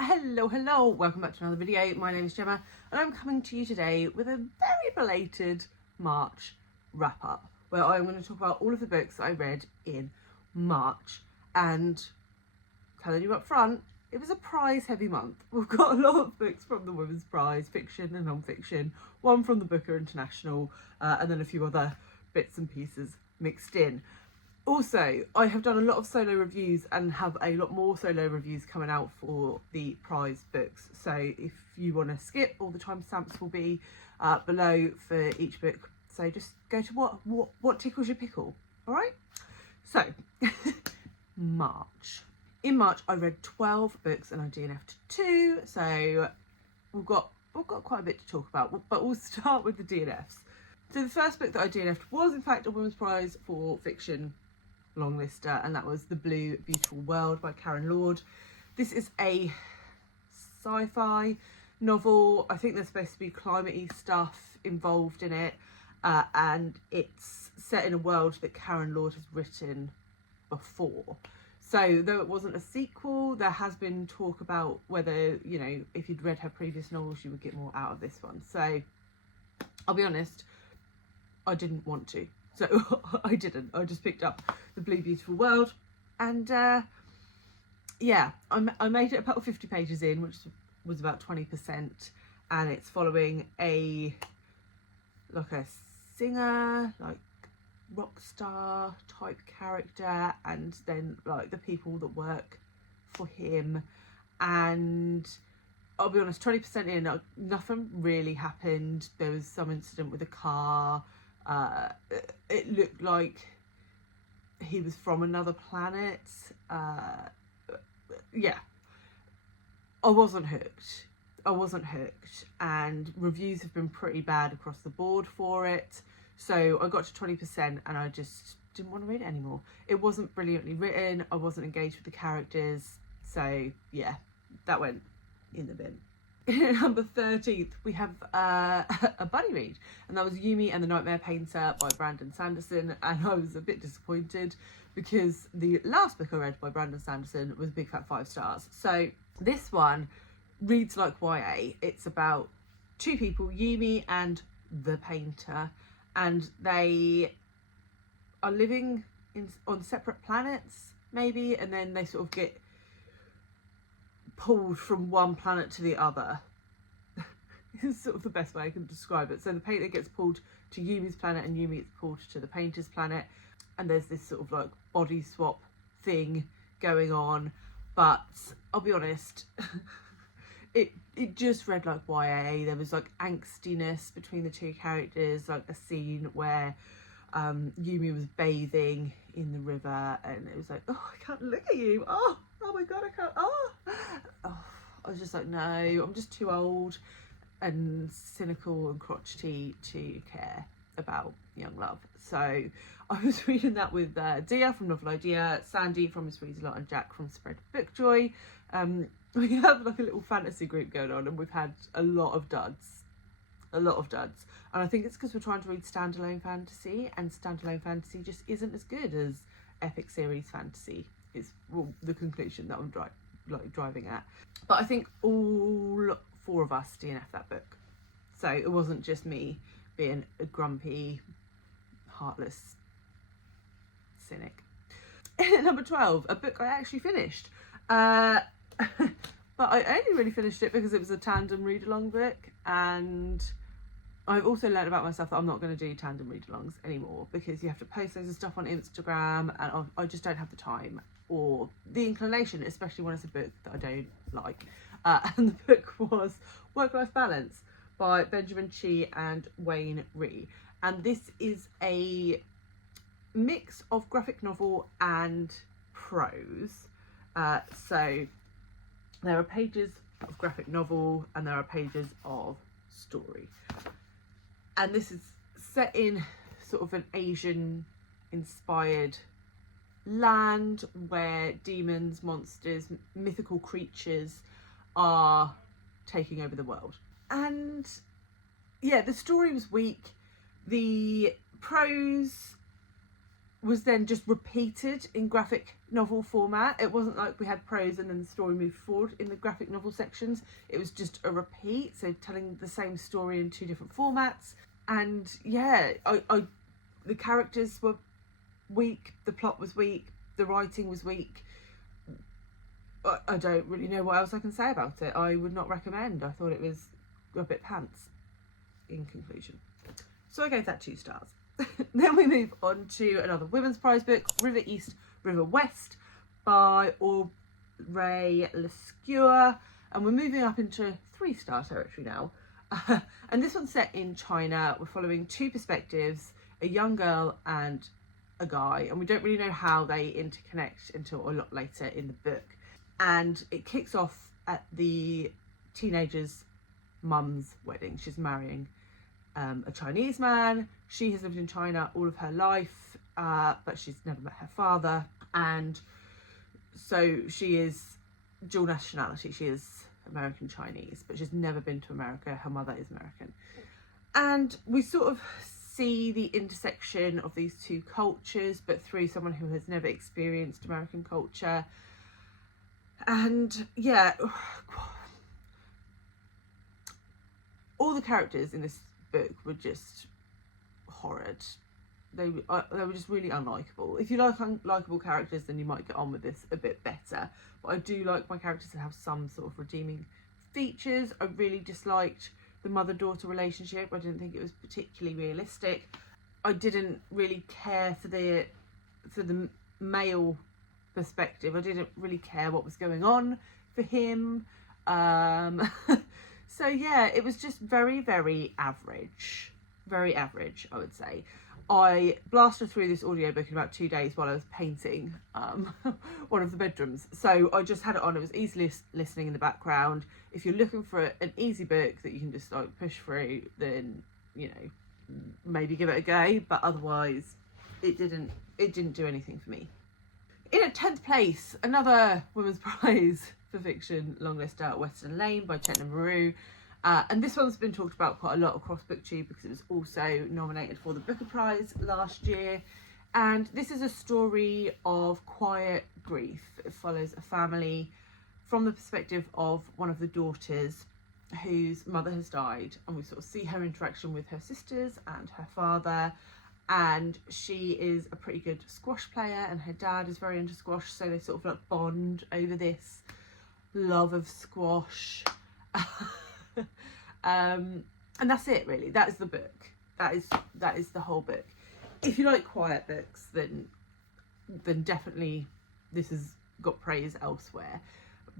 Hello, welcome back to another video. My name is Gemma and I'm coming to you today with a very belated March wrap up where I'm going to talk about all of the books that I read in March, and telling you up front, it was a prize heavy month. We've got a lot of books from the Women's Prize, fiction and non-fiction, one from the Booker International, and then a few other bits and pieces mixed in. Also, I have done a lot of solo reviews and have a lot more solo reviews coming out for the prize books. So if you want to skip, all the timestamps will be below for each book. So just go to what tickles your pickle. All right. So March. In March, I read 12 books and I DNF'd 2. So we've got quite a bit to talk about. But we'll start with the DNFs. So the first book that I DNF'd was in fact a Women's Prize for fiction longlister, and that was The Blue Beautiful World by Karen Lord. This is a sci-fi novel. I think there's supposed to be climate-y stuff involved in it, and it's set in a world that Karen Lord has written before. So though it wasn't a sequel, there has been talk about whether, you know, if you'd read her previous novels, you would get more out of this one. So I'll be honest, I didn't want to. So I didn't. I just picked up The Blue Beautiful World, and yeah, I made it about 50 pages in, which was about 20%, and it's following a singer, like rock star type character, and then like the people that work for him. And I'll be honest, 20% in, nothing really happened. There was some incident with a car. It looked like he was from another planet. Yeah, I wasn't hooked, and reviews have been pretty bad across the board for it. So I got to 20% and I just didn't want to read it anymore. It wasn't brilliantly written. I wasn't engaged with the characters. So yeah, that went in the bin. Number 13th, we have a buddy read, and that was Yumi and the Nightmare Painter by Brandon Sanderson, and I was a bit disappointed because the last book I read by Brandon Sanderson was Big Fat 5 Stars. So this one reads like YA. It's about two people, Yumi and the painter, and they are living on separate planets maybe, and then they sort of get pulled from one planet to the other. Is sort of the best way I can describe it. So the painter gets pulled to Yumi's planet and Yumi gets pulled to the painter's planet, and there's this sort of like body swap thing going on. But I'll be honest, it just read like YA. There was like angstiness between the two characters, like a scene where Yumi was bathing in the river and it was like, oh, I can't look at you, oh my god, I can't, I was just like, no, I'm just too old and cynical and crotchety to care about young love. So I was reading that with Dia from Novel Idea, Sandy from Miss Reads a Lot, and Jack from Spread Bookjoy. We have like a little fantasy group going on, and we've had a lot of duds. And I think it's because we're trying to read standalone fantasy, and standalone fantasy just isn't as good as epic series fantasy, is the conclusion that I'm driving at. But I think all 4 of us DNF that book, so it wasn't just me being a grumpy, heartless cynic. Number 12, a book I actually finished, but I only really finished it because it was a tandem read-along book, and I've also learned about myself that I'm not going to do tandem read-alongs anymore because you have to post loads of stuff on Instagram, and I just don't have the time or the inclination, especially when it's a book that I don't like. And the book was Work-Life Balance by Benjamin Chee and Wayne Ree. And this is a mix of graphic novel and prose. So there are pages of graphic novel and there are pages of story. And this is set in sort of an Asian inspired land where demons, monsters, mythical creatures are taking over the world. And yeah, the story was weak. The prose was then just repeated in graphic novel format. It wasn't like we had prose and then the story moved forward in the graphic novel sections. It was just a repeat, so telling the same story in 2 different formats. And yeah, the characters were weak, the plot was weak, the writing was weak. I don't really know what else I can say about it. I would not recommend. I thought it was a bit pants, in conclusion. So I gave that 2 stars. Then we move on to another women's prize book, River East, River West by Aube Lescure. And we're moving up into 3-star territory now. And this one's set in China. We're following 2 perspectives, a young girl and a guy. And we don't really know how they interconnect until a lot later in the book. And it kicks off at the teenager's mum's wedding. She's marrying a Chinese man. She has lived in China all of her life, but she's never met her father. And so she is dual nationality. She is American Chinese, but she's never been to America. Her mother is American. And we sort of see the intersection of these 2 cultures, but through someone who has never experienced American culture. And yeah, all the characters in this book were just horrid. They were just really unlikable. If you like unlikable characters, then you might get on with this a bit better. But I do like my characters to have some sort of redeeming features. I really disliked the mother-daughter relationship. I didn't think it was particularly realistic. I didn't really care for the male perspective. I didn't really care what was going on for him. So yeah, it was just very, very average. Very average, I would say. I blasted through this audiobook in about 2 days while I was painting one of the bedrooms. So I just had it on. It was easily listening in the background. If you're looking for an easy book that you can just like push through, then, you know, maybe give it a go. But otherwise, it didn't do anything for me. In at 10th place, another women's prize for fiction long list out, Western Lane by Chetna Maroo. And this one's been talked about quite a lot across BookTube because it was also nominated for the Booker Prize last year. And this is a story of quiet grief. It follows a family from the perspective of one of the daughters whose mother has died. And we sort of see her interaction with her sisters and her father. And she is a pretty good squash player and her dad is very into squash. So they sort of like bond over this love of squash. And that's it really. That is the book. That is the whole book. If you like quiet books, then definitely this has got praise elsewhere.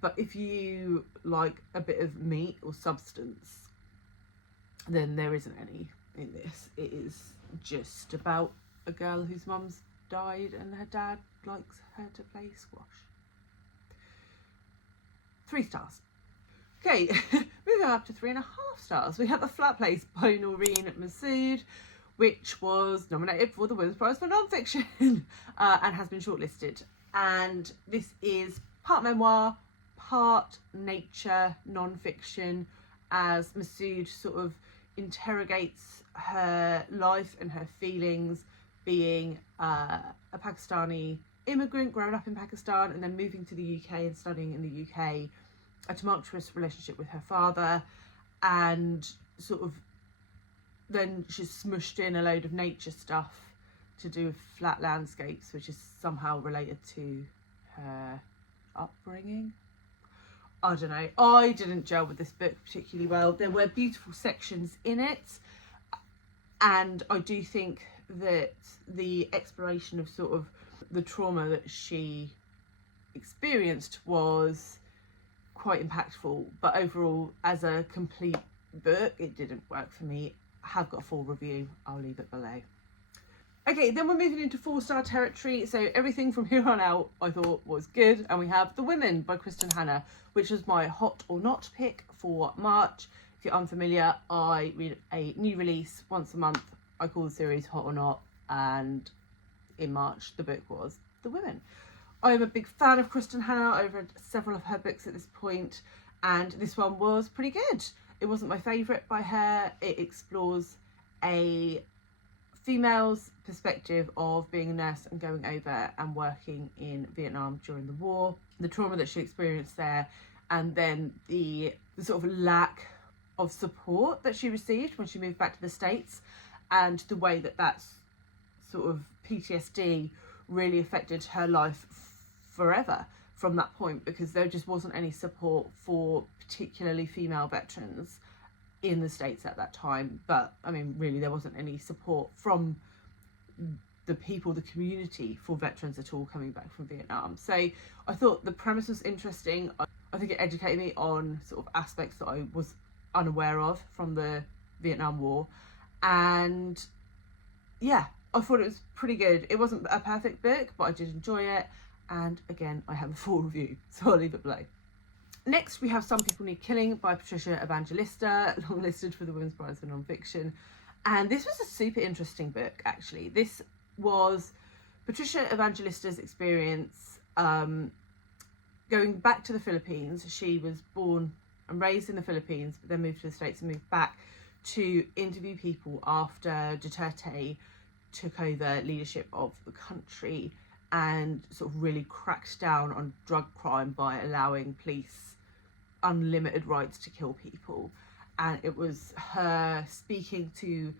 But if you like a bit of meat or substance, then there isn't any in this. It is just about a girl whose mum's died and her dad likes her to play squash. 3 stars. Okay, moving up to 3.5 stars. We have A Flat Place by Noreen Masud, which was nominated for the Women's Prize for Non-Fiction and has been shortlisted. And this is part memoir, part nature, non-fiction, as Masud sort of interrogates her life and her feelings being a Pakistani immigrant growing up in Pakistan and then moving to the UK and studying in the UK, a tumultuous relationship with her father, and sort of then she's smushed in a load of nature stuff to do with flat landscapes, which is somehow related to her upbringing. I don't know. I didn't gel with this book particularly well. There were beautiful sections in it, and I do think that the exploration of sort of the trauma that she experienced was quite impactful, but overall as a complete book it didn't work for me. I have got a full review, I'll leave it below. Okay, then we're moving into 4-star territory, so everything from here on out I thought was good, and we have The Women by Kristin Hannah, which was my hot or not pick for March. If you're unfamiliar, I read a new release once a month. I call the series Hot or Not, and in March the book was The Women. I am a big fan of Kristin Hannah. I've read several of her books at this point, and this one was pretty good. It wasn't my favourite by her. It explores a female's perspective of being a nurse and going over and working in Vietnam during the war, the trauma that she experienced there, and then the sort of lack of support that she received when she moved back to the States, and the way that that's sort of PTSD really affected her life forever from that point, because there just wasn't any support for particularly female veterans in the States at that time. But I mean, really, there wasn't any support from the people, the community, for veterans at all coming back from Vietnam. So I thought the premise was interesting. I think it educated me on sort of aspects that I was unaware of from the Vietnam War, and yeah, I thought it was pretty good. It wasn't a perfect book, but I did enjoy it, and again, I have a full review, so I'll leave it below. Next, we have Some People Need Killing by Patricia Evangelista, longlisted for the Women's Prize for Non-Fiction. And this was a super interesting book, actually. This was Patricia Evangelista's experience going back to the Philippines. She was born and raised in the Philippines, but then moved to the States and moved back to interview people after Duterte took over leadership of the country and sort of really cracked down on drug crime by allowing police unlimited rights to kill people. And it was her speaking to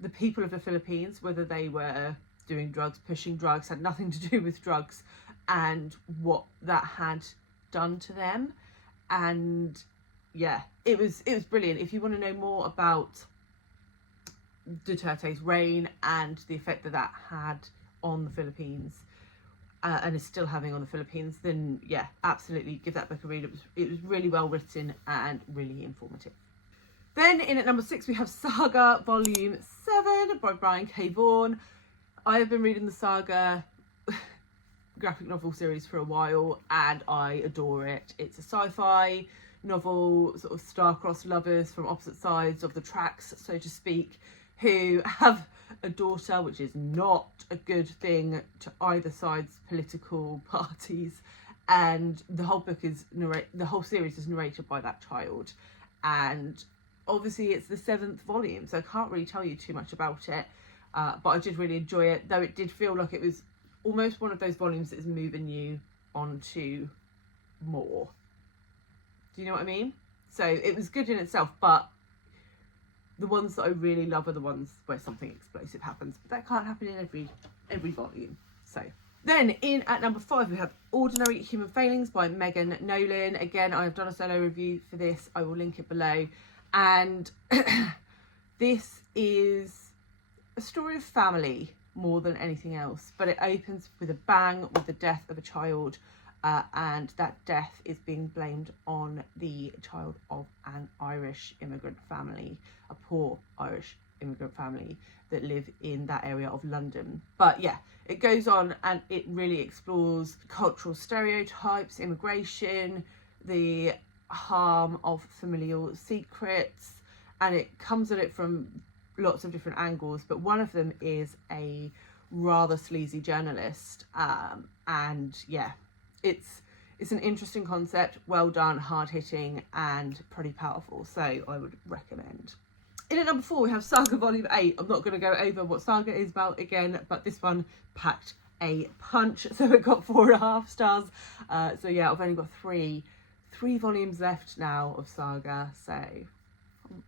the people of the Philippines, whether they were doing drugs, pushing drugs, had nothing to do with drugs, and what that had done to them. And yeah, it was brilliant. If you want to know more about Duterte's reign and the effect that that had on the Philippines, and is still having on the Philippines, then yeah, absolutely give that book a read. It was really well written and really informative. Then in at number 6 we have Saga Volume 7 by Brian K. Vaughn. I have been reading the Saga graphic novel series for a while, and I adore it. It's a sci-fi novel, sort of star-crossed lovers from opposite sides of the tracks, so to speak, who have a daughter, which is not a good thing to either side's political parties, and the whole book is the whole series is narrated by that child. And obviously it's the 7th volume, so I can't really tell you too much about it, but I did really enjoy it, though it did feel like it was almost one of those volumes that is moving you on to more. Do you know what I mean? So it was good in itself, but the ones that I really love are the ones where something explosive happens, but that can't happen in every volume. So then in at number 5 we have Ordinary Human Failings by Megan Nolan. Again, I have done a solo review for this, I will link it below. And this is a story of family more than anything else, but it opens with a bang with the death of a child, and that death is being blamed on the child of an Irish immigrant family, a poor Irish immigrant family that live in that area of London. But yeah, it goes on and it really explores cultural stereotypes, immigration, the harm of familial secrets, and it comes at it from lots of different angles, but one of them is a rather sleazy journalist, and yeah, it's an interesting concept, well done, hard-hitting and pretty powerful, so I would recommend. In at number 4 we have Saga Volume 8. I'm not going to go over what Saga is about again, but this one packed a punch, so it got 4.5 stars. So yeah, I've only got three volumes left now of Saga, so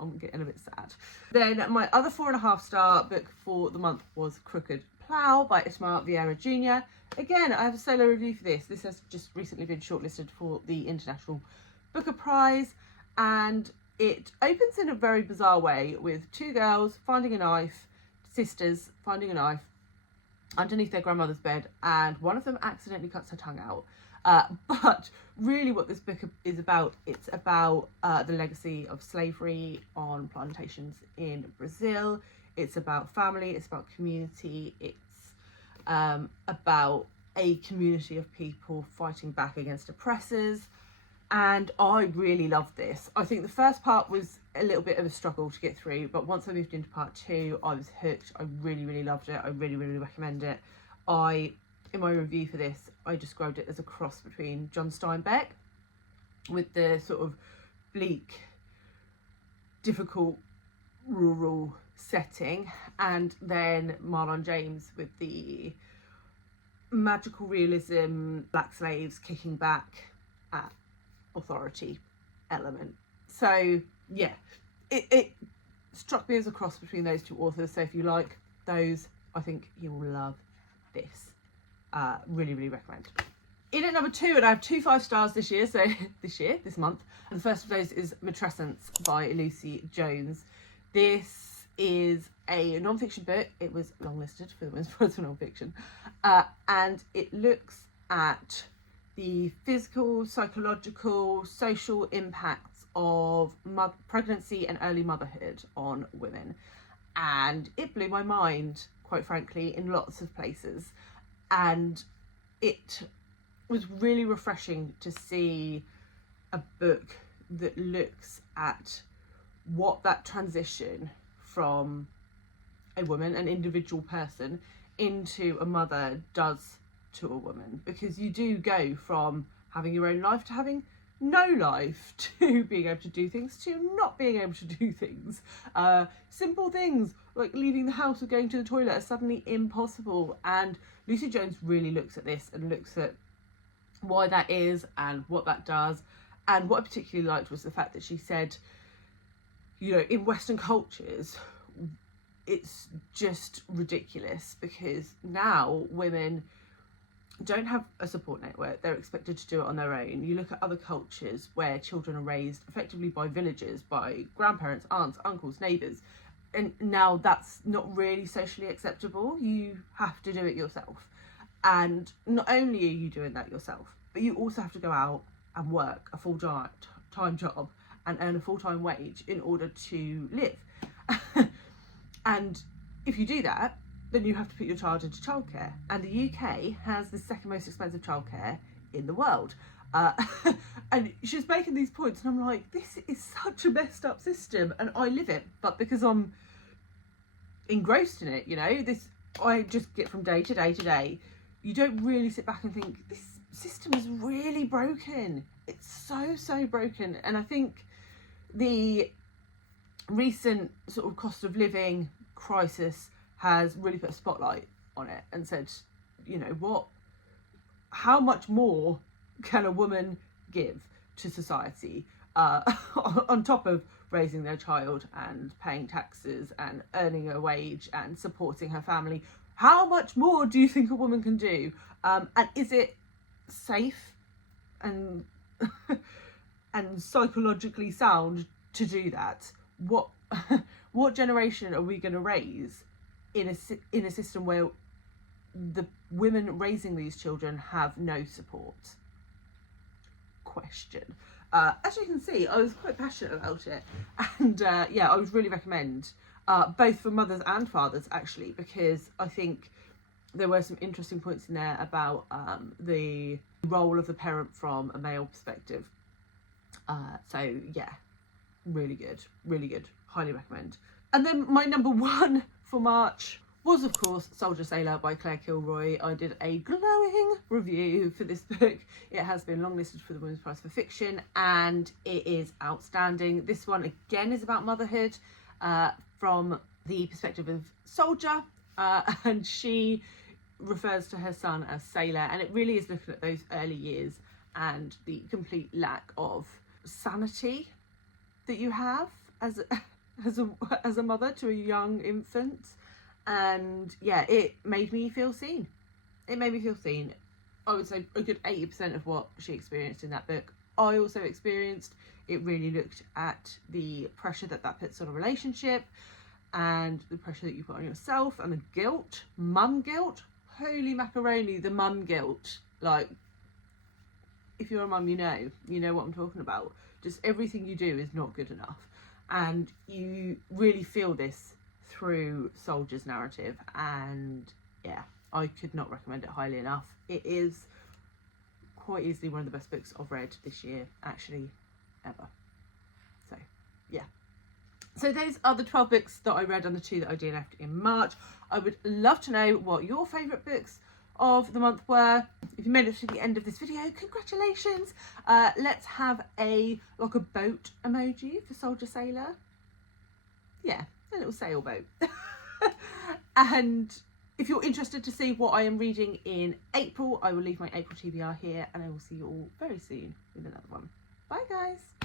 I'm getting a bit sad. Then my other 4.5 star book for the month was Crooked Plow by Itamar Viera Jr. Again, I have a solo review for this. This has just recently been shortlisted for the International Booker Prize, and it opens in a very bizarre way with 2 girls finding a knife, sisters finding a knife underneath their grandmother's bed, and one of them accidentally cuts her tongue out. But really what this book is about, it's about the legacy of slavery on plantations in Brazil. It's about family, it's about community, it's about a community of people fighting back against oppressors. And I really loved this. I think the first part was a little bit of a struggle to get through, but once I moved into part 2, I was hooked. I really loved it. I really recommend it. In my review for this, I described it as a cross between John Steinbeck with the sort of bleak, difficult, rural setting, and then Marlon James with the magical realism, black slaves kicking back at authority element. So yeah, it struck me as a cross between those two authors. So if you like those, I think you will love this. Really, really recommend. In at number 2, and I have 2 5 stars this year, so this month. And the first of those is Matrescence by Lucy Jones. This is a non-fiction book. It was longlisted for the Women's Prize for non-fiction. And it looks at the physical, psychological, social impacts of pregnancy and early motherhood on women. And it blew my mind, quite frankly, in lots of places. And it was really refreshing to see a book that looks at what that transition from a woman, an individual person, into a mother does to a woman. Because you do go from having your own life to having no life, to being able to do things, to not being able to do things. Simple things like leaving the house or going to the toilet are suddenly impossible. And Lucy Jones really looks at this and looks at why that is and what that does. And what I particularly liked was the fact that she said, you know, in Western cultures, it's just ridiculous because now women don't have a support network. They're expected to do it on their own. You look at other cultures where children are raised effectively by villagers, by grandparents, aunts, uncles, neighbours. And now that's not really socially acceptable. You have to do it yourself. And not only are you doing that yourself, but you also have to go out and work a full-time job and earn a full-time wage in order to live. And if you do that, then you have to put your child into childcare. And the UK has the second most expensive childcare in the world. And she's making these points and I'm like, this is such a messed up system and I live it. But because I'm engrossed in it, you know, this I just get from day to day to day. You don't really sit back and think, this system is really broken. It's so broken. And I think the recent sort of cost of living crisis has really put a spotlight on it and said, you know, how much more can a woman give to society on top of raising their child and paying taxes and earning a wage and supporting her family? How much more do you think a woman can do? And is it safe and and psychologically sound to do that? What generation are we going to raise in a system where the women raising these children have no support? Question. As you can see, I was quite passionate about it, and yeah, I would really recommend both for mothers and fathers actually, because I think there were some interesting points in there about the role of the parent from a male perspective. So yeah, really good, highly recommend. And then my number 1 for March was, of course, Soldier Sailor by Claire Kilroy. I did a glowing review for this book. It has been longlisted for the Women's Prize for Fiction, and it is outstanding. This one, again, is about motherhood from the perspective of Soldier, and she refers to her son as Sailor, and it really is looking at those early years and the complete lack of sanity that you have as a mother to a young infant. And yeah, it made me feel seen. I would say a good 80% of what she experienced in that book I also experienced. It really looked at the pressure that puts on a relationship and the pressure that you put on yourself and the guilt, mum guilt. Holy macaroni, the mum guilt. Like, if you're a mum, you know what I'm talking about. Just everything you do is not good enough. And you really feel this through Soldier's narrative, and yeah, I could not recommend it highly enough. It is quite easily one of the best books I've read this year, actually, ever. So yeah, so those are the 12 books that I read and the 2 that I DNF'd in March. I would love to know what your favourite books of the month were. If you made it to the end of this video, congratulations. Let's have a boat emoji for Soldier Sailor. Yeah, a little sailboat. And if you're interested to see what I am reading in April, I will leave my April TBR here, and I will see you all very soon with another one. Bye guys.